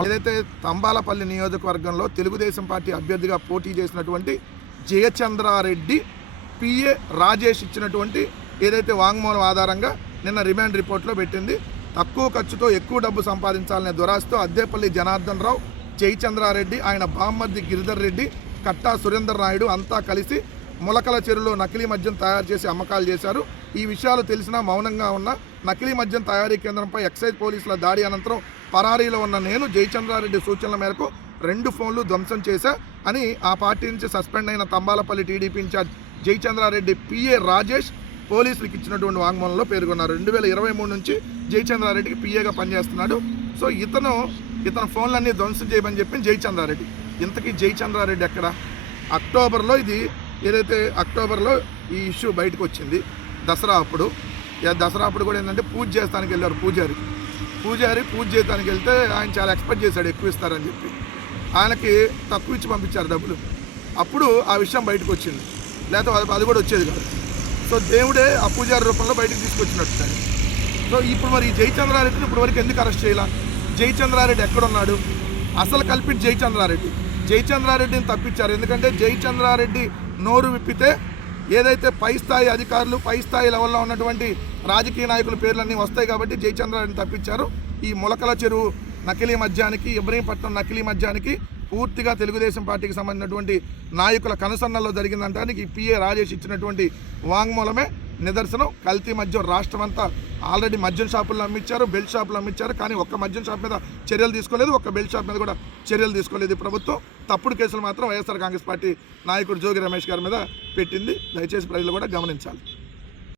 ఏదైతే తంబాలపల్లి నియోజకవర్గంలో తెలుగుదేశం పార్టీ అభ్యర్థిగా పోటీ చేసినటువంటి జయచంద్రారెడ్డి పిఏ రాజేష్ ఇచ్చినటువంటి ఏదైతే వాంగ్మూలం ఆధారంగా నిన్న రిమాండ్ రిపోర్ట్లో పెట్టింది తక్కువ ఖర్చుతో ఎక్కువ డబ్బు సంపాదించాలనే దురాస్తో అద్దేపల్లి జనార్దన్ రావు జయచంద్రారెడ్డి ఆయన బామ్మర్ది గిరిధర్ రెడ్డి కట్టా సురేందర్ నాయుడు అంతా కలిసి మొలకల చెరువులో నకిలీ మద్యం తయారు చేసి అమ్మకాలు చేశారు. ఈ విషయాలు తెలిసినా మౌనంగా ఉన్న నకిలీ మద్యం తయారీ కేంద్రంపై ఎక్సైజ్ పోలీసుల దాడి అనంతరం పరారీలో ఉన్న నేను జయచంద్రారెడ్డి సూచనల మేరకు రెండు ఫోన్లు ధ్వంసం చేశా అని ఆ పార్టీ నుంచి సస్పెండ్ అయిన Thamballapalle TDP incharge Jayachandra Reddy PA Rajesh పోలీసులకు ఇచ్చినటువంటి వాంగ్మూలంలో పేర్కొన్నారు. రెండు వేల ఇరవై మూడు నుంచి జయచంద్రారెడ్డికి పిఏగా పనిచేస్తున్నాడు. సో ఇతను ఇతను ఫోన్లన్నీ ధ్వంసం చేయమని చెప్పి జయచంద్రారెడ్డి. ఇంతకీ జయచంద్రారెడ్డి ఎక్కడ? అక్టోబర్లో ఇది ఏదైతే అక్టోబర్లో ఈ ఇష్యూ బయటకు వచ్చింది దసరా అప్పుడు ఇక దసరా అప్పుడు కూడా ఏంటంటే పూజ చేస్తానికి వెళ్ళారు పూజారి. పూజారి పూజ చేయడానికి వెళ్తే ఆయన చాలా ఎక్స్పెక్ట్ చేశాడు ఎక్కువ ఇస్తారని చెప్పి. ఆయనకి తక్కువ ఇచ్చి పంపించారు డబ్బులు. అప్పుడు ఆ విషయం బయటకు వచ్చింది. లేకపోతే అది- అది కూడా వచ్చేది కాదు. సో దేవుడే ఆ పూజారి రూపంలో బయటకు తీసుకొచ్చినట్టు సో ఇప్పుడు మరి జయచంద్రారెడ్డిని ఇప్పుడు వరకు ఎందుకు అరెస్ట్ చేయాల? జయచంద్రారెడ్డి ఎక్కడున్నాడు? అసలు కల్పిట్ జయచంద్రారెడ్డి. జయచంద్రారెడ్డిని తప్పించారు. ఎందుకంటే జయచంద్రారెడ్డి నోరు విప్పితే ఏదైతే పై స్థాయి అధికారులు పై స్థాయి లెవెల్లో ఉన్నటువంటి రాజకీయ నాయకుల పేర్లన్నీ వస్తాయి కాబట్టి జయచంద్రారెడ్డిని తప్పించారు. ఈ మొలకల చెరువు నకిలీ మద్యానికి ఇబ్రహీంపట్నం నకిలీ మద్యానికి పూర్తిగా తెలుగుదేశం పార్టీకి సంబంధించినటువంటి నాయకుల కనుసన్నల్లో జరిగిందంటానికి పిఏ రాజేష్ ఇచ్చినటువంటి వాంగ్మూలమే నిదర్శనం. కల్తీ మధ్య రాష్ట్రం అంతా ఆల్రెడీ మద్యం షాపుల్లో అమ్మించారు బెల్ట్ షాపులు అమ్మించారు కానీ ఒక్క మద్యం షాప్ మీద చర్యలు తీసుకోలేదు ఒక్క బెల్ట్ షాప్ మీద కూడా చర్యలు తీసుకోలేదు ప్రభుత్వం. తప్పుడు కేసులు మాత్రం వైఎస్ఆర్ కాంగ్రెస్ పార్టీ నాయకుడు జోగి రమేష్ గారి మీద పెట్టింది. దయచేసి ప్రజలు కూడా గమనించాలి.